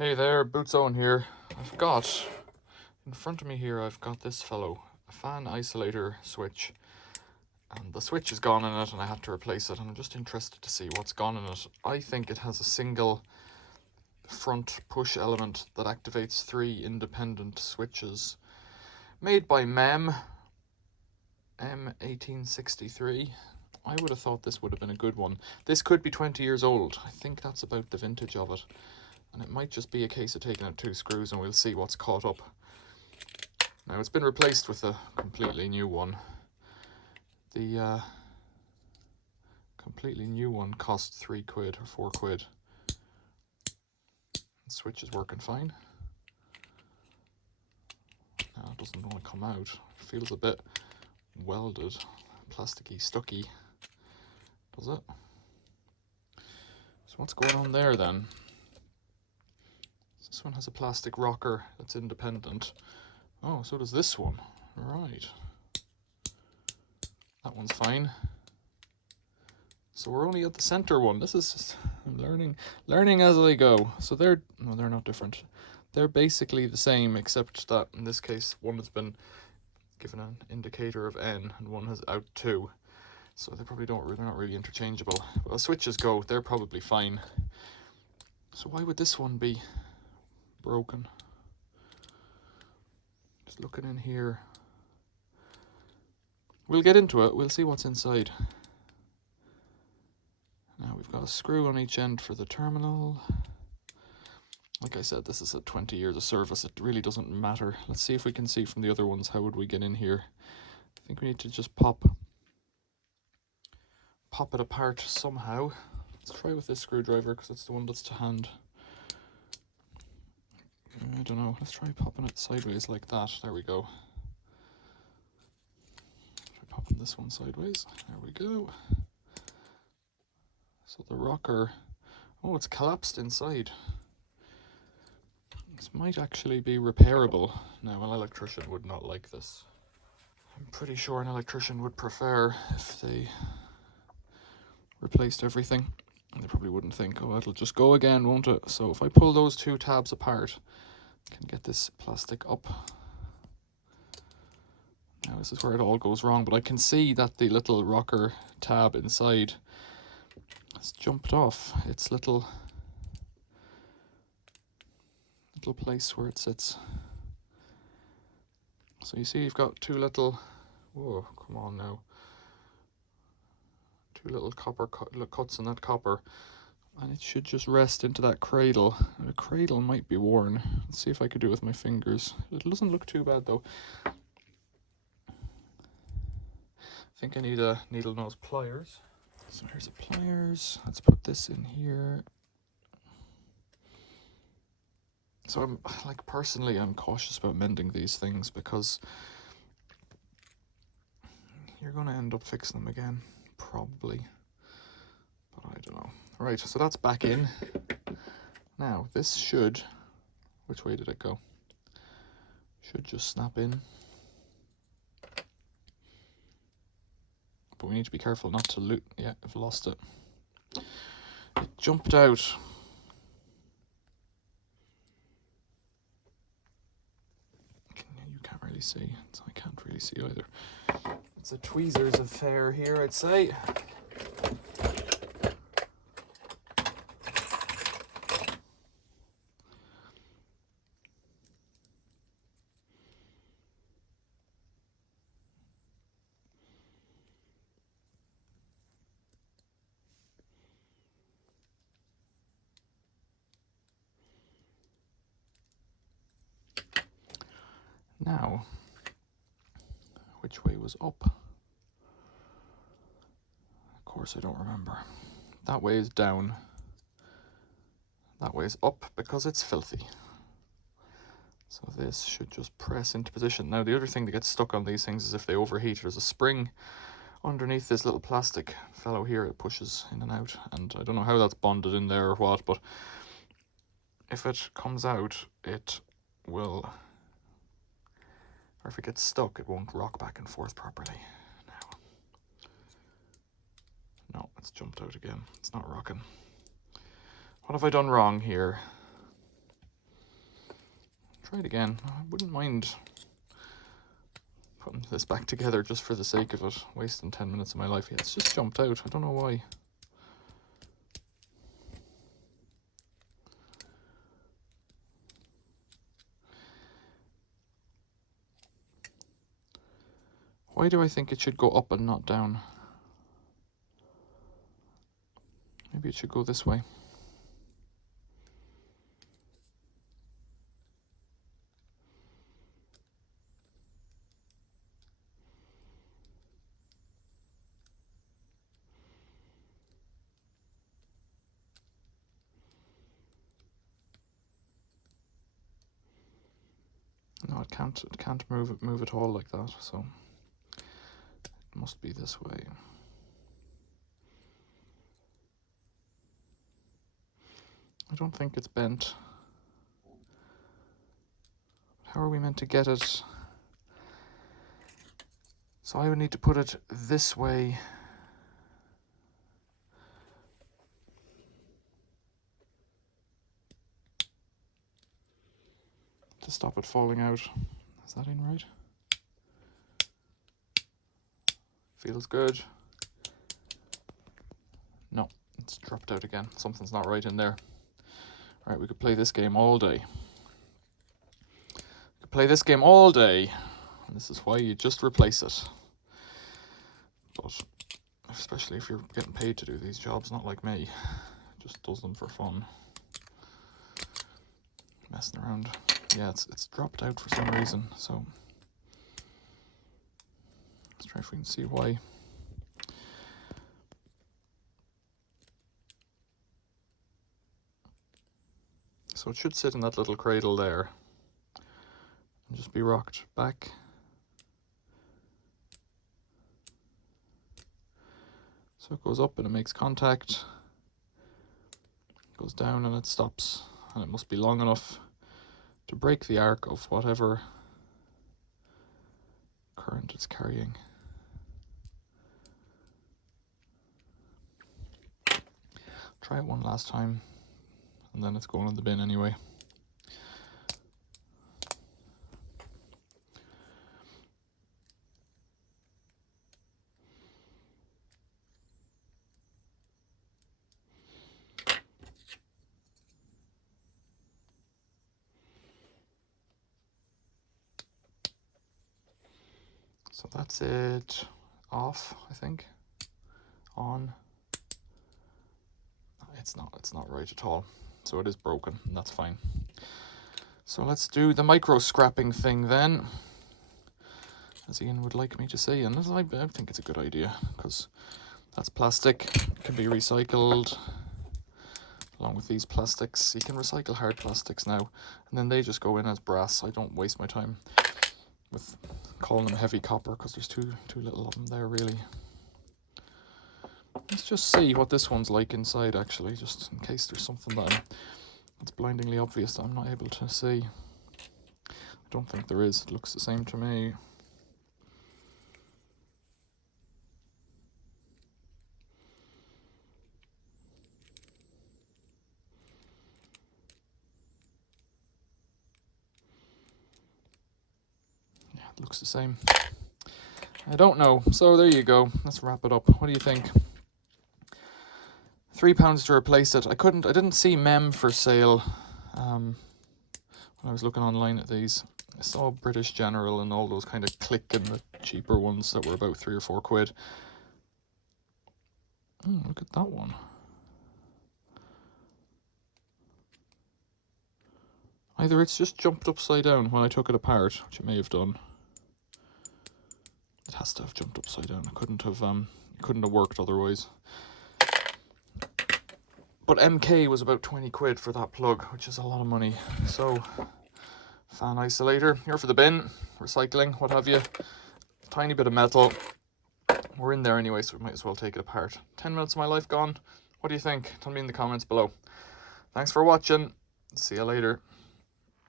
Hey there, Bootzone here. I've got, in front of me here, I've got this fellow, a fan isolator switch. And the switch is gone in it and I had to replace it, and I'm just interested to see what's gone in it. I think it has a single front push element that activates 3 independent switches. Made by MEM, M1863. I would have thought this would have been a good one. This could be 20 years old. I think that's about the vintage of it. And it might just be a case of taking out 2 screws and we'll see what's caught up. Now it's been replaced with a completely new one. The completely new one cost 3 quid or 4 quid. The switch is working fine. Now it doesn't want to come out. It feels a bit welded, plasticky, stucky. Does it? So what's going on there then? This one has a plastic rocker that's independent. Oh, so does this one. Right. That one's fine. So we're only at the center one. This is just, I'm learning as I go. So they're not different. They're basically the same, except that in this case one has been given an indicator of N and one has out 2. So they're not really interchangeable. Well, switches go, they're probably fine. So why would this one be broken? Just looking in here. We'll get into it, we'll see what's inside. Now we've got a screw on each end for the terminal. Like I said, this is a 20 years of service, it really doesn't matter. Let's see if we can see from the other ones, how would we get in here? I think we need to just pop it apart somehow. Let's try with this screwdriver because it's the one that's to hand. I don't know, let's try popping it sideways like that. There we go. Try popping this one sideways. There we go. So the rocker, oh, it's collapsed inside. This might actually be repairable. Now, an electrician would not like this. I'm pretty sure an electrician would prefer if they replaced everything. And they probably wouldn't think, oh, it'll just go again, won't it? So if I pull those 2 tabs apart, I can get this plastic up. Now this is where it all goes wrong, but I can see that the little rocker tab inside has jumped off its little place where it sits. So you see you've got 2 little, whoa, come on now, 2 little copper cuts in that copper, and it should just rest into that cradle. The cradle might be worn. Let's see if I could do it with my fingers. It doesn't look too bad though. I think I need a needle nose pliers. So here's the pliers. Let's put this in here. So I'm personally, I'm cautious about mending these things because you're going to end up fixing them again, probably. But I don't know. Right, so that's back in. Now this should, which way did it go? Should just snap in. But we need to be careful not to loot. Yeah, I've lost it. It jumped out. You can't really see. So I can't really see either. It's a tweezers affair here, I'd say. Now, which way was up? Of course I don't remember. That way is down. That way is up because it's filthy. So this should just press into position. Now the other thing that gets stuck on these things is if they overheat. There's a spring underneath this little plastic fellow here. It pushes in and out, and I don't know how that's bonded in there or what, but if it comes out, it will, or if it gets stuck, it won't rock back and forth properly. Now, no, it's jumped out again. It's not rocking. What have I done wrong here? try it again. I wouldn't mind putting this back together just for the sake of it, wasting 10 minutes of my life. Yeah, it's just jumped out. I don't know why. Why do I think it should go up and not down? Maybe it should go this way. No, it can't move at all like that, so it must be this way. I don't think it's bent. How are we meant to get it? So I would need to put it this way. To stop it falling out. Is that in right? Feels good. No, it's dropped out again. Something's not right in there. All right, we could play this game all day. We could play this game all day. And this is why you just replace it. But especially if you're getting paid to do these jobs, not like me. Just does them for fun. Messing around. Yeah, it's dropped out for some reason, so let's try if we can see why. So it should sit in that little cradle there and just be rocked back. So it goes up and it makes contact, goes down and it stops, and it must be long enough to break the arc of whatever current it's carrying. Try it one last time, and then it's going in the bin anyway. So that's it. Off, I think. On. It's not right at all. So it is broken, and that's fine. So let's do the micro scrapping thing then, as Ian would like me to say, and I think it's a good idea, because that's plastic, it can be recycled. Along with these plastics, you can recycle hard plastics now, and then they just go in as brass. I don't waste my time with calling them heavy copper, because there's too little of them there, really. Let's just see what this one's like inside, actually, just in case there's something that's blindingly obvious that I'm not able to see. I don't think there is. It looks the same to me. Yeah, it looks the same. I don't know. So there you go. Let's wrap it up. What do you think? £3 to replace it. I didn't see MEM for sale when I was looking online at these. I saw British General and all those kind of Click and the cheaper ones that were about 3 or 4 quid. Look at that one. Either it's just jumped upside down when I took it apart, which it may have done. It has to have jumped upside down. It couldn't have worked otherwise. But MK was about 20 quid for that plug, which is a lot of money. So, fan isolator, here for the bin, recycling, what have you. Tiny bit of metal. We're in there anyway, so we might as well take it apart. 10 minutes of my life gone. What do you think? Tell me in the comments below. Thanks for watching. See you later.